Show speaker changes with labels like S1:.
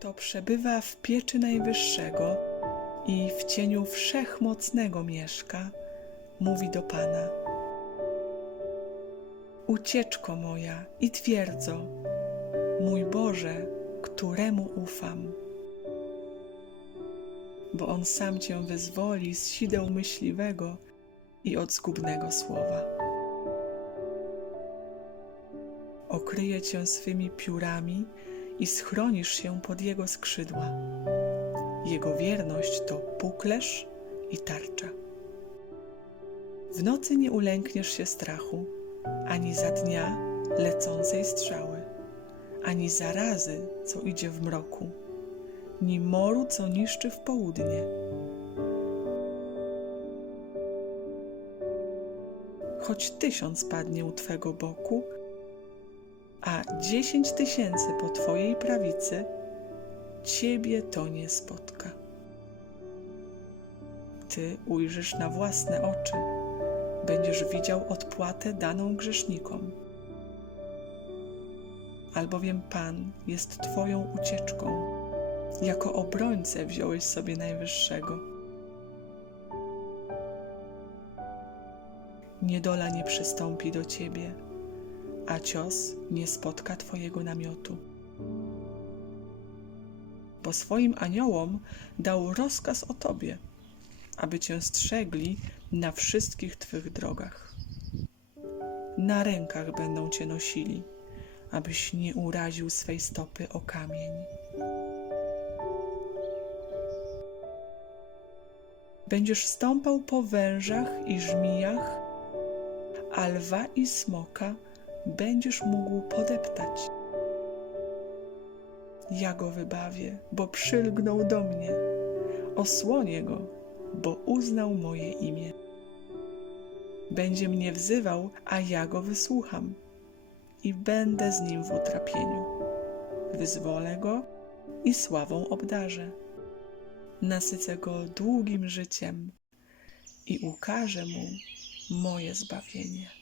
S1: kto przebywa w pieczy Najwyższego i w cieniu Wszechmocnego mieszka, mówi do Pana. Ucieczko moja i twierdzo, mój Boże, któremu ufam. Bo On sam Cię wyzwoli z sideł myśliwego i od zgubnego słowa. Okryje Cię swymi piórami, i schronisz się pod Jego skrzydła. Jego wierność to puklerz i tarcza. W nocy nie ulękniesz się strachu, ani za dnia lecącej strzały, ani zarazy, co idzie w mroku, ni moru, co niszczy w południe. Choć tysiąc padnie u Twego boku, a dziesięć tysięcy po Twojej prawicy, Ciebie to nie spotka. Ty ujrzysz na własne oczy, będziesz widział odpłatę daną grzesznikom. Albowiem Pan jest Twoją ucieczką. Jako obrońcę wziąłeś sobie Najwyższego. Niedola nie przystąpi do Ciebie a cios nie spotka Twojego namiotu. bo swoim aniołom dał rozkaz o Tobie, aby Cię strzegli na wszystkich Twych drogach. Na rękach będą Cię nosili, abyś nie uraził swej stopy o kamień. Będziesz stąpał po wężach i żmijach, a lwa i smoka – będziesz mógł podeptać. Ja go wybawię, bo przylgnął do mnie. Osłonię go, bo uznał moje imię. Będzie mnie wzywał, a ja go wysłucham i będę z nim w utrapieniu. Wyzwolę go i sławą obdarzę. Nasycę go długim życiem i ukażę mu moje zbawienie.